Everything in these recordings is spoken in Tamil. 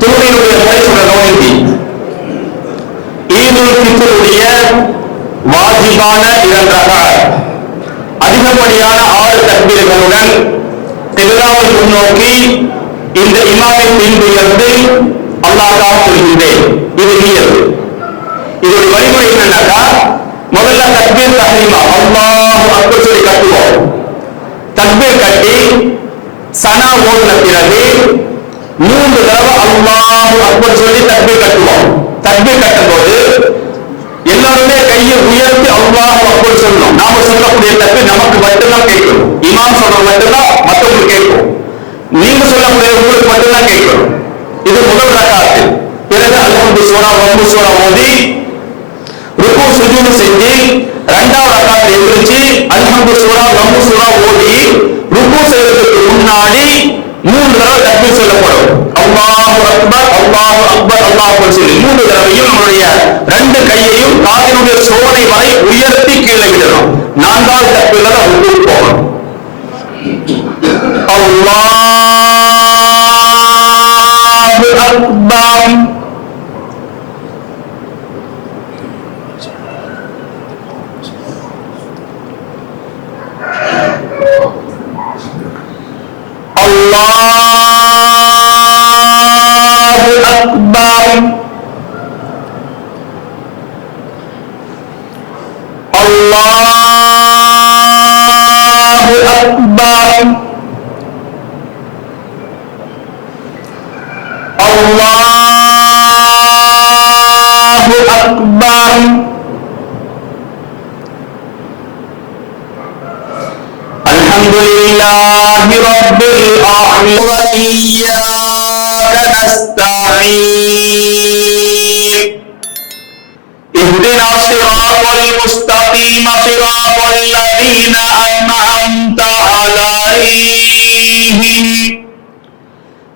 தொழுகையினுடைய முறைகளை கவனித்து ஈதுல் ஃபித்ருடைய வாஜிபான 2 ரகாத் அதிகப்படியான 6 தக்பீர்களுடன் கிப்லாவை முன்னோக்கி இந்த இமாமை பின்புயர்ந்து அல்லாஹ் சொல்கின்றேன். இது நியத். இதோட வழிமுறை என்னன்னாக்கா, முதல்ல தக்பீர் தஹ்ரீமா அல்லாஹு அக்பர் சொல்லி கட்டுவோம். தக்பீர் கட்டி சனா ஓதுன பிறகு 3 தடவை அல்லாஹு அக்பர் சொல்லி தக்பீர் கட்டுவோம். தக்பீர் கட்டும் போது எல்லாருமே கையை உயர்த்தி அல்லாஹு அக்பர் சொல்லணும். நாம சொல்லக்கூடிய தக்பீர் நமக்கு மட்டும்தான் கேட்கும். இமாம் சொல்ற மட்டும்தான் மற்றவங்களுக்கு கேட்கும். நீங்க சொல்லக்கூடிய உங்களுக்கு மட்டும்தான் கேட்கும். இது முதல் ரக்காத்து. பிறகு அல்ஹம்து சூரா வம்பு சூரா ஓதி ருக்கு சுஜூது செஞ்சு 2வது ரக்காத்தில் எழுந்திருச்சு அல்ஹம்து சூரா வம்பு சூரா ஓதி ருக்கு செய்வதற்கு முன்னாடி 3 தடவை தக்பீர் சொல்லப்படும். அல்லாஹு அக்பர் அல்லாஹு அக்பர் அல்லாஹு அக்பர் சொல்லி 3 தடவையும் நம்மளுடைய 2 கையையும் காதினுடைய சோலை வரை உயர்த்தி கீழே விடணும். 4வது தக்பீர்ல தான் ருக்கு போகணும். அல்லாஹு Akbar Allahu Akbar Allahu Akbar Allahu Akbar Alhamdulillahi Rabbil Alamin wa iyyaka nasta'in Ihdinas siratal mustaqim siratal ladzina an'amta 'alaihim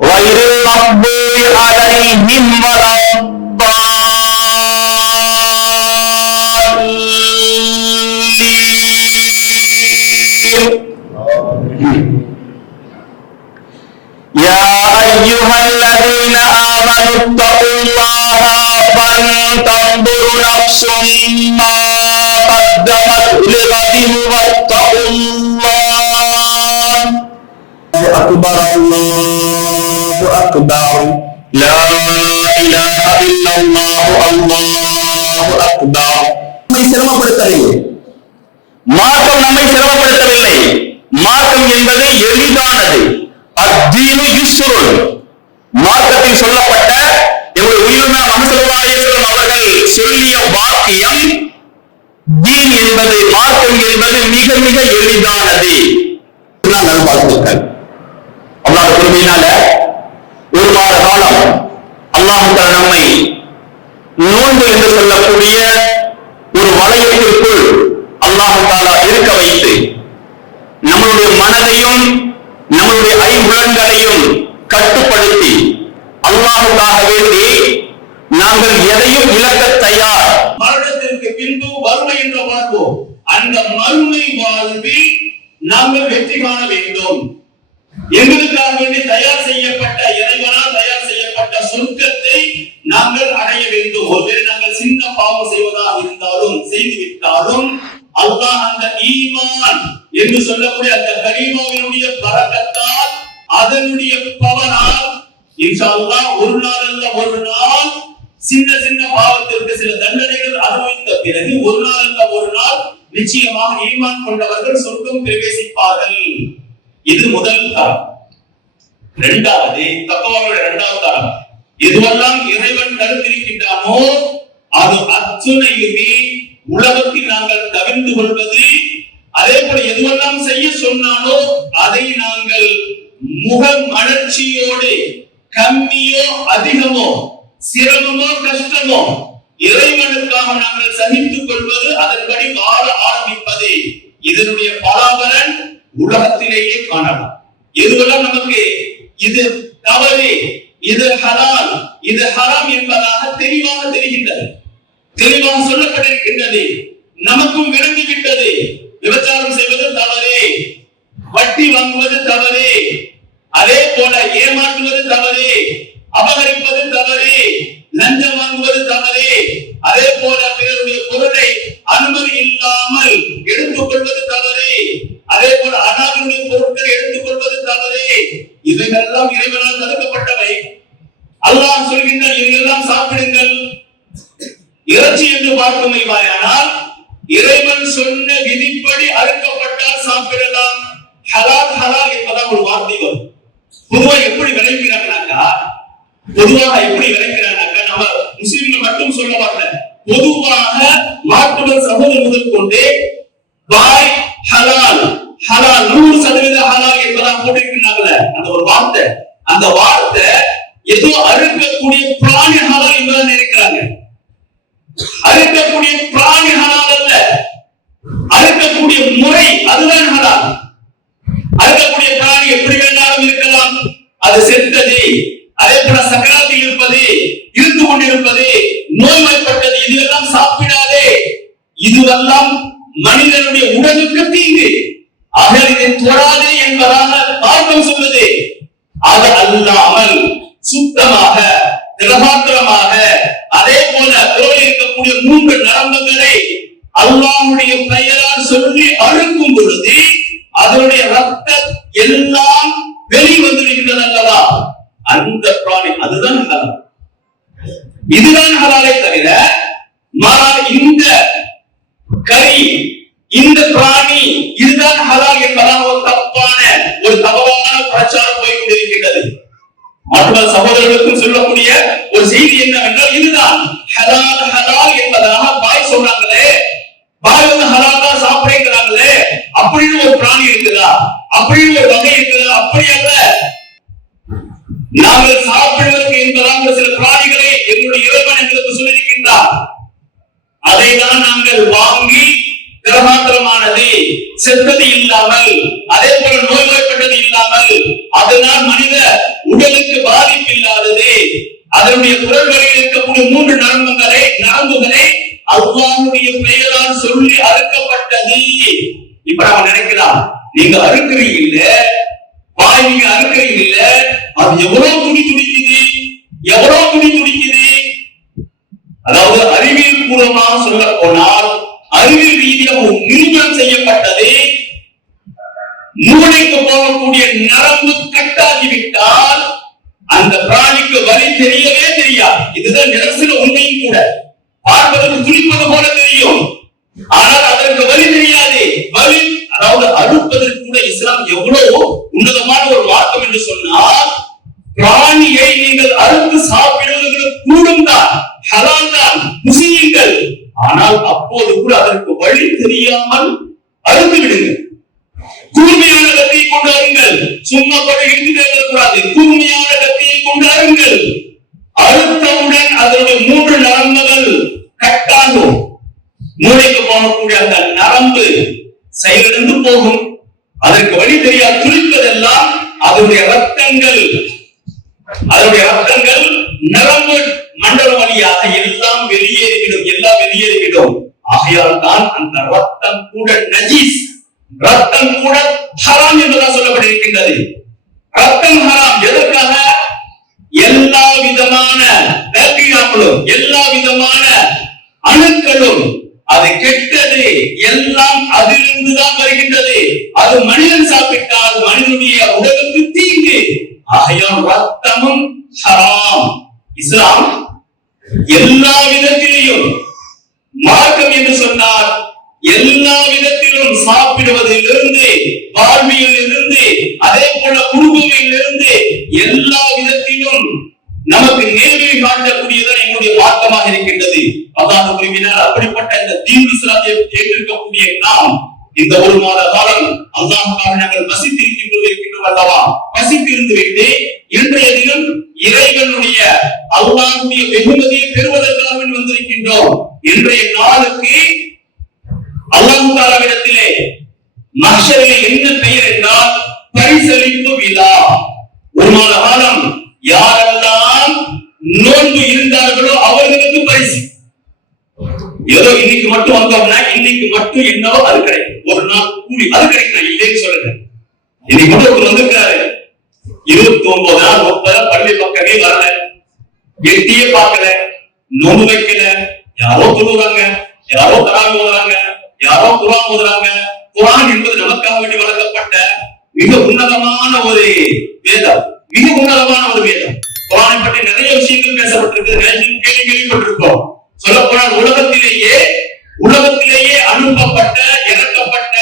ghairil maghdubi 'alaihim يا أيها الذين آمنوا اتقوا الله فلتنظر نفس ما قدمت لغد واتقوا الله أكبر الله أكبر لا إله إلا الله الله أكبر நம்மை சிரமப்படுத்தவில்லை. மார்க்கம் நம்மை சிரமப்படுத்தவில்லை. மார்க்கம் என்பது எளிதானது. அத்தீனு யுஸ்ருன். மார்க்கத்தில் சொல்லப்பட்ட எங்களுடைய உயிரின மனுஷன் அவர்கள் சொல்லிய வாக்கியம் தீன் என்பது, மார்க்கம் என்பது மிக மிக எளிதானது. நல்வாழ்த்துக்கள். அல்லாஹ் பொறுமையினால ஒரு மாத காலம் அல்லாஹ் நம்மை நோன்பு என்று சொல்லக்கூடிய ஒரு வளையத்திற்குள் அல்லாஹ் தாலா இருக்க வைத்து நம்மளுடைய மனதையும் நம்மளுடைய ஐம்புலன்களையும் கட்டுப்படுத்தி அல்லாஹ்வுக்காக வேண்டி நாங்கள் எதையும் இழக்க தயார். மரணத்திற்கு பின்பு வறுமை என்ற வாழ்வு, அந்த மறுமை வாழ்வில் நாங்கள் வெற்றி காண வேண்டும். எங்களுக்காக வேண்டி தயார் செய்யப்பட்ட, இறைவனால் தயார் செய்யப்பட்ட சொர்க்கத்தை நாங்கள் அடைய வேண்டும். ஒருவேளை நாங்கள் சின்ன பாவம் செய்வதாக இருந்தாலும் செய்துவிட்டாலும் அல்லாஹ் அந்த ஈமான் என்று சொல்லக்கூடிய அந்த கலிமாவினுடைய பரக்கத்தால், அதனுடைய பவரால் இன்ஷா அல்லாஹ் ஒரு நாள் அல்ல ஒரு நாள் சின்ன சின்ன பாவத்திற்கு சில தண்டனைகள் அனுபவித்த பிறகு ஒரு நாள் அல்ல ஒரு நாள் நிச்சயமாக ஈமான் கொண்டவர்கள் சொர்க்கம் பிரவேசிப்பார்கள். இது முதல் தரம். இரண்டாவது தக்வாவுடைய இரண்டாவது தரம், எதுவெல்லாம் இறைவன் தடுத்திருக்கின்றானோ அது அத்துணையுமே உலகத்தில் நாங்கள் தவிர்த்து கொள்வது. அதே போல எதுவெல்லாம் செய்ய சொன்னானோ அதை நாங்கள் முக மலர்ச்சியோடு, கம்மியோ அதிகமோ, சிரமமோ கஷ்டமோ இறைவனுக்காக நாங்கள் சகித்துக் கொள்வது, அதன்படி வாழ ஆரம்பிப்பது. இதனுடைய பலாபலன் உலகத்திலேயே காணலாம். எதுவெல்லாம் நமக்கு இது தவறு, இது ஹலால், இது ஹராம் என்பதாக தெளிவாக தெரிகின்றது, தெளிவாக சொல்லப்பட்டிருக்கின்றது, நமக்கும் விளங்கிவிட்டது. விபச்சாரம் செய்வது தவறு, வட்டி வாங்குவது தவறு, அதே போல ஏமாற்றுவது தவறு, அபகரிப்பது தவறு, லஞ்சம் வாங்குவது தவறு, அதே போல பிறருடைய பொருளை அனுமதி இல்லாமல் எடுத்துக் கொள்வது தவறு, அதே போல அனாதையுடைய பொருட்களை எடுத்துக் கொள்வது தவறு. இவைகளெல்லாம் இறைவனால் தடுக்கப்பட்டவை. அல்லாஹ் சொல்கின்றான், இவையெல்லாம் சாப்பிடுங்கள். இறைச்சி என்று பார்க்குமையானால் இறைவன் சொன்ன விதிப்படி அறுக்கப்பட்டால் சாப்பிடலாம். ஹலால் ஹலால் என்பதான் ஒரு வார்த்தை வரும். பொதுவாக எப்படி விளைக்கிறாங்கனாக்கா, நம்ம முஸ்லிம்கள் மட்டும் சொல்ல மாட்டேன், பொதுவாக மாற்றுவர் சகோதரர் முதல் கொண்டு பாய் ஹலால் ஹலால் 100% ஹலால் என்பதாக போட்டிருக்கிறாங்களே அந்த ஒரு வார்த்தை, அந்த வார்த்தை ஏதோ அறுக்கக்கூடிய பிராணி ஹலால் என்பதான் நினைக்கிறாங்க. அறுக்கக்கூடிய பிராணி ஹலால் அல்ல, அறுக்கக்கூடிய முறை அதுதான் ஹலால். அறுக்கக்கூடிய பிராணி எப்படி வேண்டாலும் இருக்கலாம், அது செத்தது, அதே போல சக்கராத்தில் இருப்பது, இருந்து கொண்டிருப்பது, நோய்வாய்ப்பட்டது, இதெல்லாம் சாப்பிடாதே. இதுவெல்லாம் மனிதனுடைய உடலுக்கு தீங்கு. ஆக இதை தொடாதே என்பதாக மார்க்கம் சொல்லுது. அது அல்லாமல் சுத்தமாக, திரகாத்திரமாக, அதே போல தோலில் இருக்கக்கூடிய 3 நரம்புகளை அல்லாஹ்வுடைய பெயரால் சொல்லி அறுக்கும் பொழுது அதனுடைய ரத்தம் எல்லாம் வெளிவந்திருக்கிறது அல்லவா, அந்த பிராணி அதுதான் ஹலால். இதுதான் ஹலாலை தவிர மாறாக இந்த கறி, இந்த பிராணி இதுதான் ஹலால் என்பதாக ஒரு தவறான பிரச்சாரம் போய் கொண்டிருக்கிறது. மற்ற சகோதரர்களுக்கும் சொல்லக்கூடிய ஒரு செய்தி என்னவென்றால், இதுதான் ஹலால் ஹலால் என்பதாக பாய் சொல்றாங்களே, பாய் வந்து ஹலால் தான் சாப்பிடுறாங்களே, அப்படின்னு ஒரு பிராணி இருக்குதா, அப்படின்னு ஒரு வகை இருக்குதா? அப்படி அல்ல. நாங்கள் சாப்பிடுவதற்கு என்பதாக சில பிராணிகளை எங்களுடைய இறைவன் எங்களுக்கு சொல்லியிருக்கின்றார். அதை தான் நாங்கள் வாங்கி திரமாத்திரமானது, செத்தது இல்லாமல், அதே போல நோய்வாய்ப்பட்டது இல்லாமல், அதனால் மனித உடலுக்கு பாதிப்பு இல்லாதது, அதனுடைய குரல் வழியில் இருக்கக்கூடிய 3 நரம்புகளை அல்லாஹ்வுடைய பெயரால் சொல்லி அறுக்கப்பட்டது. இப்ப நாம நினைக்கலாம், நீங்க அறுக்கிறீங்க, பாய் நீங்க அறுக்கிறீங்க, அது எவ்வளவு துடி துடிக்குது, எவ்வளவு துடி துடிக்குது. அதாவது அறிவியல் பூர்வமாக சொல்ல போனால், அறிவியல் ரீதியாக நிரூபணம் செய்யப்பட்டது, மூளைக்கு போகக்கூடிய நரம்பு கட்டாகிவிட்டால் அந்த பிராணிக்கு வலி தெரியவே தெரியாது. இதுதான் நிரசன உண்மையும் கூட. பார்ப்பதற்கு துடிப்பது போல தெரியும், ஆனால் அதற்கு வலி தெரியாது. வலி, அதாவது அறுப்பதற்கு கூட இஸ்லாம் எவ்வளவு உன்னதமான ஒரு மார்க்கம் என்று சொன்னால், பிராணியை நீங்கள் அறுத்து சாப்பிடுவது கூடும் தான், ஹலால் தான், முஸ்லிம்கள். ஆனால் அப்போது கூட அதற்கு வழி தெரியாமல் அறுத்து விடுங்கள். கூர்மையான கத்தியை கொண்டு அருங்கள். சும்மா படுகின்ற கூடாது. கூர்மையான கத்தியை கொண்டு அருங்கள். அறுத்தவுடன் அதனுடைய 3 நரம்புகள் கட்டாகும். மூளைக்கு போகக்கூடிய அந்த நரம்பு செயலிழந்து போகும். அதற்கு வழி தெரியாது. துளிப்பதெல்லாம் அதனுடைய ரத்தங்கள் நரம்பு மண்டலம் வழியாக எல்லாம் வெளியேறிவிடும். ஆகையால் தான் அந்த ரத்தம் கூட நஜீஸ், ரத்தம் கூட ஹராம் என்பதாக சொல்லப்பட்டிருக்கின்றது. ரத்தம் ஹராம். எதற்காக? எல்லா விதமான பாக்டீரியாக்களும் எல்லா விதமான அணுக்களும் அது கெட்டது, எல்லாம் அதிலிருந்து தான் வருகின்றது. அது மனிதன் சாப்பிட்டால் மனிதனுடைய உடலுக்கு தீங்கு. ஆகையால் ரத்தமும் ஹராம். இஸ்லாம் எல்லா விதத்திலையும், மார்க்கம் என்று சொன்னால் எல்லா விதத்திலும், சாப்பிடுவதிலிருந்து, வாழ்வியலிருந்து, அதே போல குடும்பங்களிலிருந்து எல்லா விதத்திலும் நமக்கு நேர்வழி காட்டக்கூடியதான் எங்களுடைய மார்க்கமாக இருக்கின்றது. அல்லாஹ் விரும்பினால் அப்படிப்பட்ட இந்த தீன் இஸ்லாத்தை ஏற்றிருக்கக்கூடிய நாம் இந்த ஒரு மாத காலம் அல்லாஹ்வுக்காக நாங்கள் பசித்திருக்கின்றோம் அல்லவா? பசித்திருந்து விட்டு இன்றைய தினம் இறைவனுடைய அல்லாஹ்வுடைய வெகுமதியை பெறுவதற்காக வந்திருக்கின்றோம். இன்றைய நாளுக்கு அல்லாஹ் தஆலாவிடத்திலே மஹ்ஷரிலே என்ன பெயர் என்றால் பரிசளிப்பு விழா. ஒரு மாத காலம் யாரெல்லாம் நோன்பு இருந்தார்களோ அவர்களுக்கு பரிசு. ஏதோ இன்னைக்கு மட்டும் வந்தோம்னா இன்னைக்கு மட்டும் என்னவோ அது கிடைக்கும். ஒரு நாள் கூலி அது கிடைக்கும். இல்லைன்னு சொல்றேன். இன்னைக்கு மட்டும் ஒருத்தர் வந்திருக்காரு, 29 நாள் 30 பள்ளி பக்கமே வரல, எட்டியே பார்க்கல, நோன்பு வைக்கல, யாரோ தொழுறாங்க, யாரோ தராவி ஓதுறாங்க, யாரோ குர்ஆன் ஓதுறாங்க. குர்ஆன் என்பது நமக்காக வேண்டி வழங்கப்பட்ட மிக உன்னதமான ஒரு வேதம், மிக உன்னதமான ஒரு வேதம். குர்ஆனை பற்றி நிறைய விஷயங்கள் பேசப்பட்டிருக்கு, கேள்விப்பட்டிருக்கோம். சொல்லப்போனால் உலகத்திலேயே அனுப்பப்பட்ட இறக்கப்பட்ட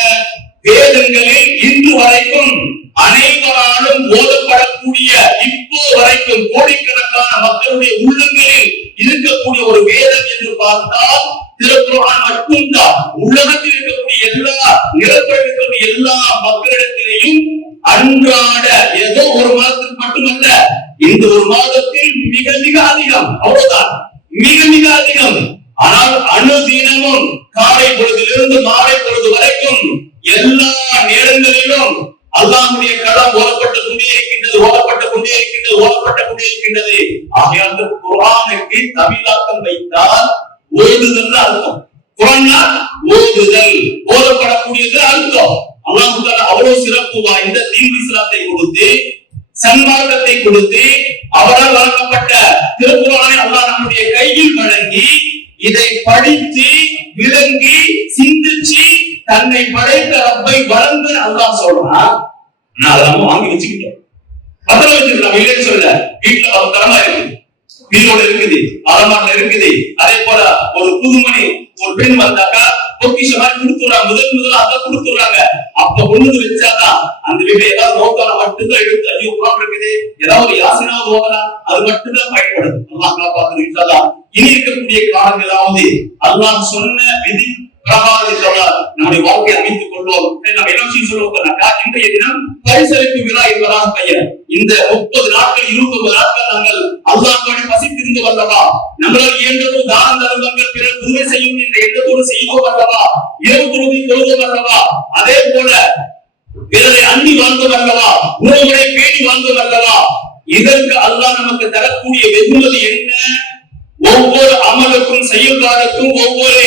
வேதங்களில் இன்று வரைக்கும் அனைவராலும் ஓதப்படக்கூடிய, இப்போ வரைக்கும் கோடிக்கணக்கான மக்களுடைய உள்ளங்களில் இருக்கக்கூடிய ஒரு வேதம் என்று பார்த்தால் திருக்குர்ஆன் மட்டும்தான். உலகத்தில் இருக்கக்கூடிய எல்லா மக்களிடத்திலேயும் அன்றாட ஏதோ ஒரு மாதத்துக்கு மட்டுமல்ல, இந்த ஒரு மாதத்தில் மிக மிக அதிகம், அவ்வளவுதான், மிக மிக அதிகம். ஆனால் அனுதினமும் காலை பொழுதிலிருந்து மாலை பொழுது வரைக்கும் எல்லா நேரங்களிலும் அல்லாஹ்வுடைய கலாம் ஓதப்பட்டு கொண்டே இருக்கின்றது. ஆகையால் குர்ஆனுக்கு தமிழாக்கம் வைத்தால் ஓதுதல் அர்த்தம். குர்ஆன்னா ஓதுதல், ஓதப்படக்கூடியது அர்த்தம். அல்லாஹ் தஆலா அவ்வளவு சிறப்பு வாய்ந்த தீன் இஸ்லாத்தை கொடுத்து, சன்மார்க்கத்தை கொடுத்து, அவரால் வழங்கப்பட்ட திருக்குர்ஆனை அல்லாஹ் நம்முடைய கையில் வழங்கி, இதை படித்து விளங்கி சிந்திச்சு தன்னை படைத்த ரப்பை வளர்ந்து அல்லாஹ் சொல்றான். நான் அதெல்லாம் வாங்கி வச்சுக்கிட்டோம், பத்திரம் வச்சிருக்கோம். இல்லைன்னு சொல்ல, வீட்டுல பத்திரமா இருக்குது, வீட்டோட இருக்குது, அலமாரில இருக்குது. அதே போல ஒரு புதுமணி ஒரு பெண் வந்தாக்கா பொக்கிஷ மாதிரி கொடுத்துறாங்க, முதல் அதை கொடுத்துறாங்க. அப்ப கொண்டு வச்சாதான் அந்த வீட்டுல ஏதாவது நோக்கான மட்டும்தான் எடுத்து, ஐயோ குர்ஆன் இருக்குது, ஏதாவது ஒரு யாசினாவது ஓதலாம், அது மட்டும்தான் பயன்படும். அல்லாஹ் காப்பாத்து இன்ஷாஅல்லாஹ். இனி இருக்கக்கூடிய காலங்களாவது அல்லாஹ் சொன்ன விதி பிரகாரம் நம்முடைய வாழ்க்கையை அமைத்துக் கொள்வோம். நம்ம என்ன விஷயம் சொல்லுவோம்னாக்கா, இன்றைய தினம் பரிசளிப்பு விழா என்பதாக பெயர். இந்த 30 நாட்கள் 29 நாட்கள் நாங்கள் அல்லாஹ்வோடு பசித்திருந்து வல்லவா, நம்மளால் இயன்றதோ தான தர்மங்கள் பிறர் உதவி செய்யும் என்ற எண்ணத்தோடு செய்வோம் அல்லவா, இரவு தொழுகை தொழுவோம் அல்லவா, அதே போல பிறரை அண்டி வாழ்ந்தோம் அல்லவா, உறவுகளை பேணி வாழ்ந்தோம் அல்லவா. இதற்கு அல்லாஹ் நமக்கு தரக்கூடிய வெகுமதி என்ன? ஒவ்வொரு அமலுக்கும் செயல்பாடுக்கும் ஒவ்வொரு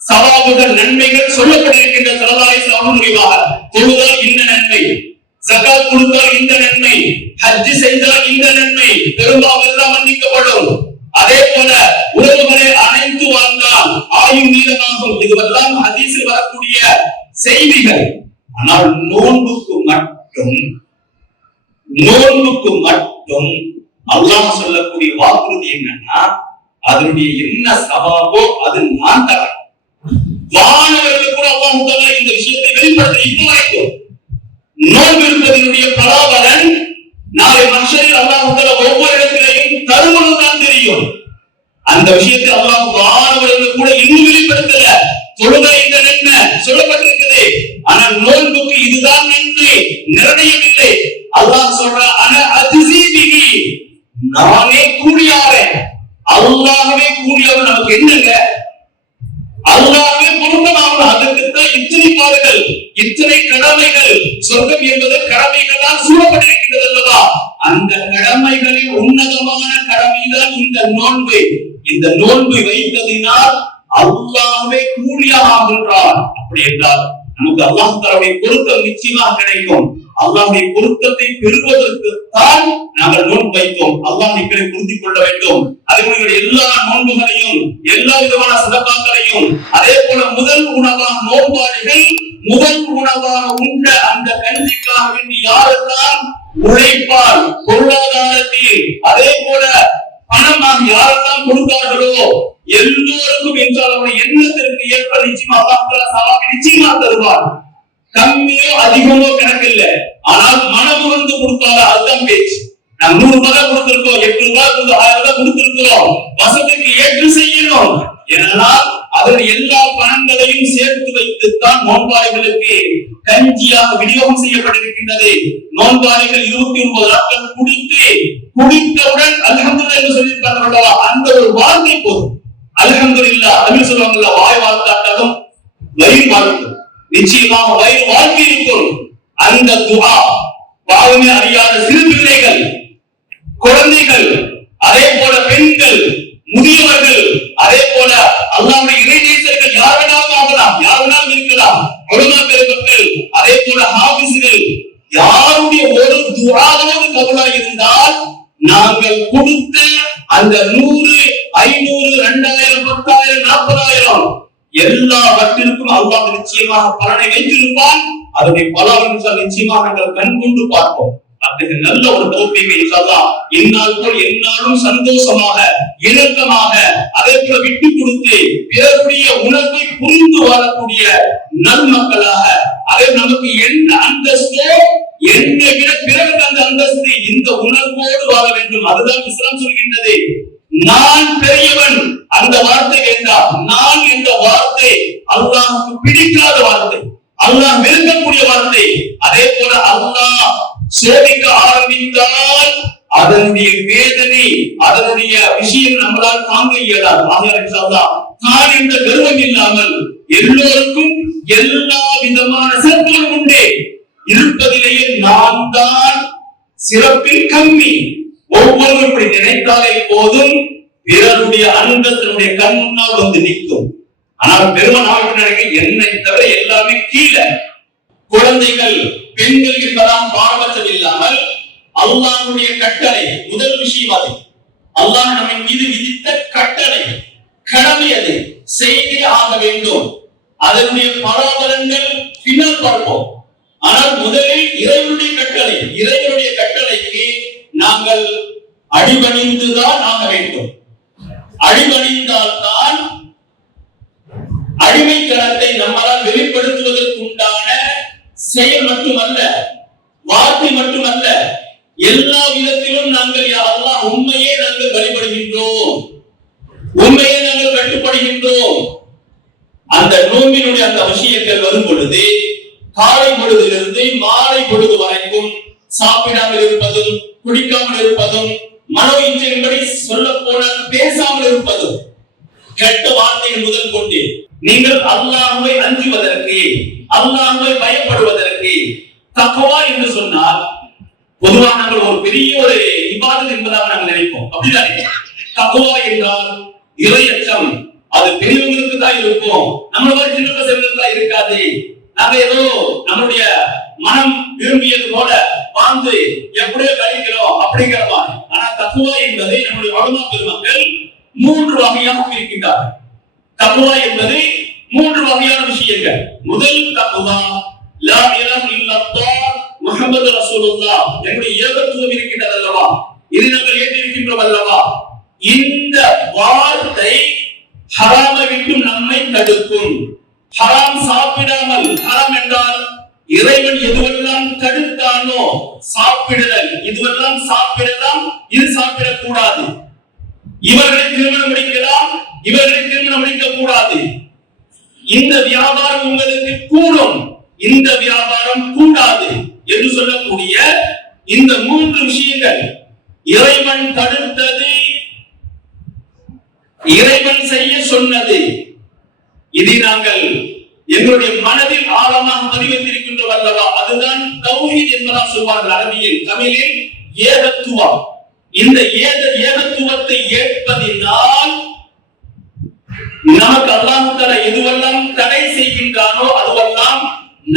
சவாபுகள் நன்மைகள் சொல்லப்பட்டிருக்கின்ற ஸல்லல்லாஹு அலைஹி வஸல்லம் மூலமாக. தொழுதால் இந்த நன்மை, ஜகாத் கொடுத்தால் இந்த நன்மை, ஹஜ் செய்தால் இந்த நன்மை, பெரும்பாவம் எல்லாம் மன்னிக்கப்படும். அதே போல உறவுகளை அணைத்து வாழ்ந்தால் ஆயுள் நீளமாகும். இதுவெல்லாம் ஹதீஸில் வரக்கூடிய செய்திகள். ஆனால் நோன்புக்கு மட்டும் அல்லாஹ் சொல்லக்கூடிய வாக்குறுதி என்னன்னா, அதனுடைய என்ன சவாபோ அது நான் தரேன். வானவர்களுக்கு கூட அல்லாஹ் தஆலா இந்த விஷயத்தை வெளிப்படுத்த இப்போ வரைக்கும் நோன்பு இருப்பதனுடைய பலாபலன் நாளை மஹ்ஷரில் அல்லாஹ் தஆலா ஒவ்வொரு இடத்திலேயும் தருவதுதான் தெரியும். அந்த விஷயத்தை அல்லாஹ் வானவர்களுக்கு கூட இன்னும் வெளிப்படுத்தல. தொழுகை இந்த நன்மை சொல்லப்பட்டிருக்குது, ஆனால் நோன்புக்கு இதுதான் நன்மை நிர்ணயம் இல்லை. அல்லாஹ் சொல்ற அன அதிசீபிகி, நானே கூலியாரேன், அல்லாஹ்வே கூலியாரன். நமக்கு என்னங்க, அல்லாஹ்வே பொருத்தமானவன். அதற்குத்தான் இத்தனை பாடுகள், இத்தனை கடமைகள். சொர்க்கம் என்பது கடமைகளால் சூழப்பட்டிருக்கின்றது அல்லவா? அந்த கடமைகளில் உன்னதமான கடமைதான் இந்த நோன்பு. இந்த நோன்பு வைத்ததினால் அல்லாஹ்வே கூலியாக ஆகின்றான். அப்படி என்றால் நமக்கு அல்லாஹ் தஆலாவுடைய பொருத்தம் நிச்சயமாக கிடைக்கும். அல்லாஹ்வுடைய பொருத்தத்தை பெறுவதற்கு தான் நாங்கள் நோன்பு வைத்தோம். அல்லாஹ் எங்களை புரிந்து கொள்ள வேண்டும். அதேபோல எல்லா நோன்புகளையும், எல்லா விதமான சதகாக்களையும், அதே போல முதல் உணவாக நோன்பாளிகள் முதல் உணவாக உண்ட அந்த கஞ்சிக்காக வேண்டி யாரெல்லாம் உழைப்பால் பொருளாதாரத்தில், அதே போல பணமாக யாரெல்லாம் கொடுத்தார்களோ எல்லோருக்கும் என்றால் அவருடைய எண்ணத்திற்கு ஏற்ப நிச்சயமா அல்லாஹ் தஆலா சவாபை நிச்சயமா தருவார். கம்மியோ அதிகமோ கணக்கில்லை, ஆனால் மனம் வந்து கொடுத்தாலும் அதுதான் பேச்சு. நாம் 100 ரூபாய் கொடுத்திருக்கோம், 8 ரூபாய் 1000 ரூபாய் கொடுத்திருக்கிறோம், வசதிக்கு ஏற்று செய்யணும். ஏனென்றால் அதன் எல்லா பணங்களையும் சேர்த்து வைத்துத்தான் நோன்பாளிகளுக்கு கஞ்சியாக விநியோகம் செய்யப்பட்டிருக்கின்றது. நோன்பாளிகள் 29 நாட்கள் குடித்தவுடன் அல்ஹம்துலில்லாஹ் என்று சொல்லியிருக்கார்கள். அந்த ஒரு வார்த்தை போதும். அல்ஹம்துலில்லாஹ் தமிழ் சொல்லுவாங்கல்ல, வாய் வாழ்த்தாட்டாலும் வயிறு வாழ்த்து. நிச்சயமாக வயிறு வாழ்க்கை இருக்கும். அந்த துஆ பாவமே அறியாத சிறு பிள்ளைகள், குழந்தைகள், அதே போல பெண்கள், முதியவர்கள், அதே போல அல்லாஹ்வுடைய இறைநேசர்கள் யார் வேணாலும் ஆகலாம், யார் வேணாலும் இருக்கலாம், உலமா பெருமக்கள், அதே போல ஹாஃபிஸ்கள், யாருடைய ஒரு துஆவாவது கபூலாக இருந்தால் நாங்கள் கொடுத்த அந்த 100, 500, 2000, 10,000, 40,000 எல்லாவற்றிற்கும் அல்லாஹ் நிச்சயமாக பலனை வைத்திருப்பான். அதனுடைய பலன் நிச்சயமாக நாங்கள் கண் கொண்டு பார்ப்போம். அத்தகைய நல்ல ஒரு தௌஃபீகை இன்ஷாஅல்லாஹ் இந்நாள் போல் எந்நாளும் சந்தோஷமாக, இணக்கமாக, அதே போல விட்டு கொடுத்து பிறருடைய உணர்வை புரிந்து வாழக்கூடிய நன்மக்களாக, அதே நமக்கு என்ன அந்தஸ்தோ என்னை விட பிறருக்கு அந்த அந்தஸ்து, இந்த உணர்வோடு வாழ வேண்டும். அதுதான் இஸ்லாம் சொல்கின்றது. நான் பெரியவன் அந்த வார்த்தை வேண்டாம். நான் என்ற வார்த்தை அல்லாஹ்வுக்கு பிடிக்காத வார்த்தை, அல்லாஹ் வெறுக்கக்கூடிய வார்த்தை. அதே போல அல்லாஹ் சோதிக்க ஆரம்பித்தால் அதனுடைய வேதனை, அதனுடைய விஷயம் நம்மளால் தாங்க இயலாது. தான் என்ற கர்வம் இல்லாமல் எல்லோருக்கும் எல்லா விதமான சிறப்புகளும் உண்டு. இருப்பதிலேயே நான் தான் சிறப்பில் கம்மி. ஒவ்வொருவரும் இப்படி நினைத்தாலே போதும், பிறருடைய அந்தஸ்தனுடைய கண் முன்னால் வந்து நிற்கும். ஆனால் பெருமனாக நினைக்க என்னை தவிர எல்லாமே கீழே. குழந்தைகள், பெண்கள் என்பதால் பாரபட்சம் இல்லாமல் அல்லாஹ்வுடைய கட்டளை முதல் விஷயம். அது அல்லாஹ் நம்ம மீது விதித்த கட்டளை, கடமை. அது செய்தே ஆக வேண்டும். அதனுடைய பலாபலன்கள் பின்னால் பார்ப்போம். ஆனால் முதலில் இறைவனுடைய கட்டளை, இறைவனுடைய கட்டளைக்கு நாங்கள் அடிபணிந்துதான் ஆக வேண்டும். அடிபணிந்தால் தான் அடிமைத்தனத்தை நம்மால் வெளிப்படுத்துவதற்கு உண்டான செயல் மட்டுமல்ல, வார்த்தை மட்டுமல்ல, எல்லா விதத்திலும் நாங்கள் யா அல்லாஹ் உண்மையே நாங்கள் வழிபடுகின்றோம், உண்மையே நாங்கள் கட்டுப்படுகின்றோம். அந்த நோம்பினுடைய அந்த விஷயங்கள் வரும் பொழுது காலை பொழுதிலிருந்து மாலை பொழுது வரைக்கும் சாப்பிடாமல் இருப்பதும், குடிக்காமல் இருப்பதும், மனோ இச்சையின்படி சொல்ல போனால் பேசாமல் இருப்பதும், கெட்ட வார்த்தைகள் முதல் கொண்டு நீங்கள் அல்லாஹ்வை அஞ்சுவதற்கு, அல்லாஹ்வை பயப்படுவதற்கு. தக்வா என்று சொன்னால் பொதுவாக நாங்கள் ஒரு பெரிய ஒரு இபாதத் என்பதாக நாங்கள் நினைப்போம். அப்படிதானே? தக்வா என்றால் இறையச்சம். அது பெரியவங்களுக்கு தான் இருக்கும், நம்மள சின்ன பசங்களுக்கு தான் இருக்காது. நாங்க ஏதோ நம்முடைய மனம் விரும்பியது போல வாழ்ந்து எப்படியோ கழிக்கிறோம் அப்படிங்கிற மாதிரி. ஆனா தக்வா என்பதை நம்முடைய உலமா பெருமக்கள் 3 வகையாக பிரிக்கின்றார்கள். தக்வா என்பது 3 வகையான விஷயங்கள். முதல் தக்வா லா இலாஹ இல்லல்லாஹ் முஹம்மது ரசூலுல்லாஹ், நம்முடைய ஏகத்துவம் இருக்கின்றது அல்லவா, இது நாங்கள் ஏற்றிருக்கின்றோம் அல்லவா. இந்த வார்த்தை ஹராமை விட்டு நம்மை தடுக்கும். ஹராம் சாப்பிடாமல், ஹராம் என்றால் இறைவன் எதுவெல்லாம் தடுத்தானோ சாப்பிடுதல், இதுவெல்லாம் சாப்பிடலாம், இது சாப்பிடக்கூடாது. இவர்களை திருமணம் முடிக்கலாம், இவர்களை திருமணம் முடிக்க கூடாது. இந்த வியாபாரம் உங்களுக்கு கூடும், இந்த வியாபாரம் கூடாது என்று சொல்லக்கூடிய இந்த 3 விஷயங்கள் இறைவன் தடுத்தது, இறைவன் செய்ய சொன்னது. இதை நாங்கள் எங்களுடைய மனதில் ஆழமாக பதிவைத்திருக்கின்றோம் அல்லவா? அதுதான் தௌஹீத் என்பதாக சொல்வார்கள் அரபியில். தமிழில் ஏகத்துவம். இந்த ஏகத்துவத்தை ஏற்பதினால் நமக்கு அல்லாஹ் தஆலா எதுவெல்லாம் தடை செய்கின்றானோ அதுவெல்லாம்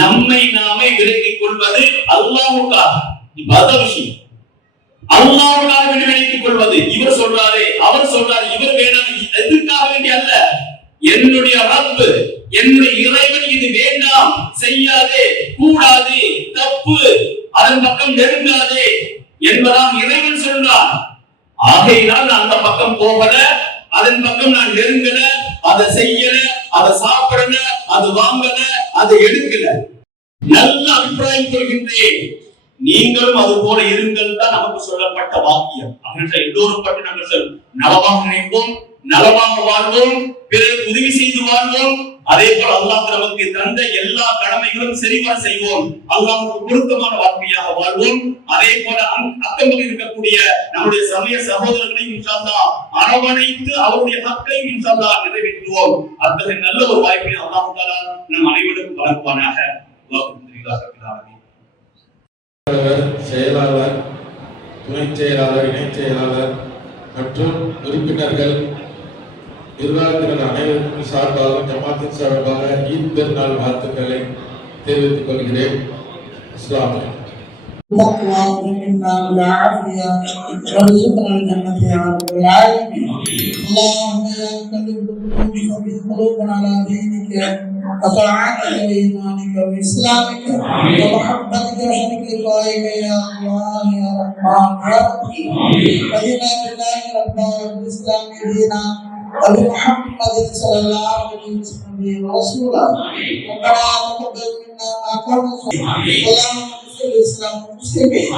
நம்மை நாமே விலக்கிக் கொள்வது அல்லாஹ்வுக்காக. இவ்வளவு விஷயம் அல்லாஹ்வுக்காக விலக்கிக் கொள்வது. இவர் சொல்றாரே, அவர் சொல்றாரு, இவர் வேணாம், எதுக்காக வேண்டி அல்ல. என்னுடைய ரப்பு, என்னுடைய இறைவன் இது வேண்டாம், செய்யாதே, கூடாது, தப்பு, அதன் பக்கம் நெருங்காதே என்பதாக இறைவன் சொல்றான். ஆகையினால் நான் அந்த பக்கம் போகல, அதன் பக்கம் நான் நெருங்கல, அதை செய்யல, அதை சாப்பிடல, அது வாங்கல, அதை எடுக்கல. நல்ல அபிப்பிராயம் கொள்கின்றேன். நீங்களும் அது போல இருங்கள் தான் நமக்கு சொல்லப்பட்ட வாக்கியம். அதனால் எல்லோரும் பற்றி நாங்கள் நலமாக நினைப்போம், நலமாக வாழ்வோம், பிறருக்கு உதவி செய்து வாழ்வோம். அதே போல அல்லாஹ் நமக்கு தந்த எல்லா கடமைகளும் சரிவர செய்வோம். அல்லாஹ்வுக்கு பொருத்தமான வாழ்க்கையாக வாழ்வோம். அதே போல அக்கம்பக்கம் இருக்கக்கூடிய நம்முடைய சமய சகோதரர்களையும் இன்ஷா அல்லாஹ் அரவணைத்து அவருடைய ஹக்கையும் இன்ஷா அல்லாஹ் நிறைவேற்றுவோம். அத்தகைய நல்ல ஒரு வாய்ப்பை அல்லாஹ் தஆலா நம் அனைவருக்கும் வழங்குவானாக. அல்ஹம்துலில்லாஹி ரப்பில் ஆலமீன். செயலாளர், துணை செயலாளர், இணைச் செயலாளர் மற்றும் உறுப்பினர்கள், நிர்வாகத்தினர் அனைவருக்கும் சார்பாக, ஜமாத்தின் சார்பாக ஈத் பெருநாள் வாழ்த்துக்களை தெரிவித்துக் கொள்கிறேன். அஸ்ஸலாமு அலைக்கும். وارزقنا الجنة يا رب العالمين. اللهم يا مقلب القلوب ثبت قلوبنا على دينك وطاعتك وإيمانك وإسلامك ومحبتك وشرك لقائك يا الله يا رحمن يا رحيم. رضينا بالله ربنا وبالإسلام دينا وبمحمد صلى الله عليه وسلم ورسولا. ربنا تقبل منا ما كنا اللهم الإسلام المسلمين.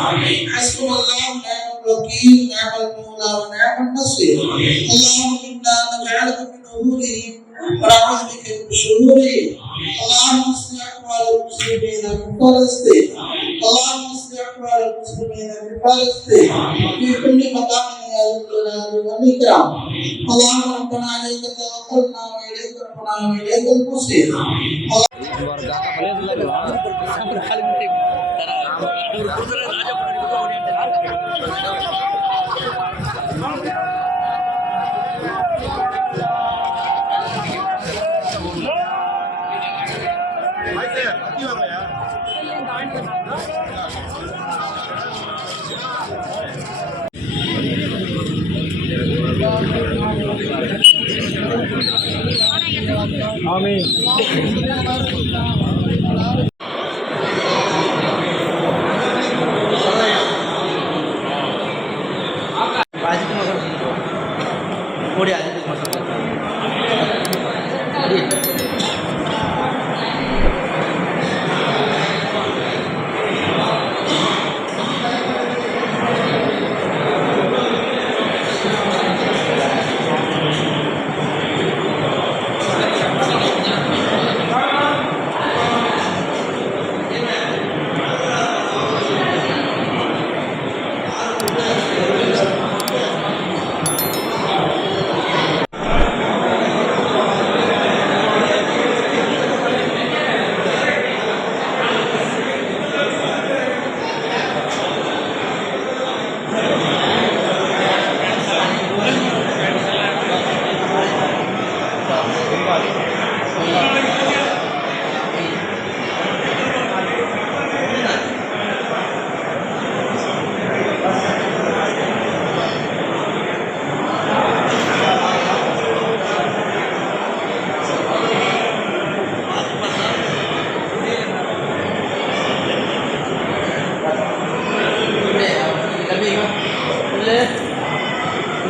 حسبنا الله ونعم الوكيل، نعم المولى ونعم النصير. اللهم إنا نجعلك من نورهم ونعوذ بك من شرورهم. اللهم اصلح أحوال المسلمين في فلسطين. اللهم اصلح أحوال المسلمين في فلسطين في كل مكان يا ذا الجلال والإكرام. اللهم ربنا عليك توكلنا وإليك ربنا وإليك المصير. ஆமீன்.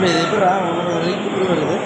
இது எப்படா உனக்கு லிங்க் இப்படி வருது?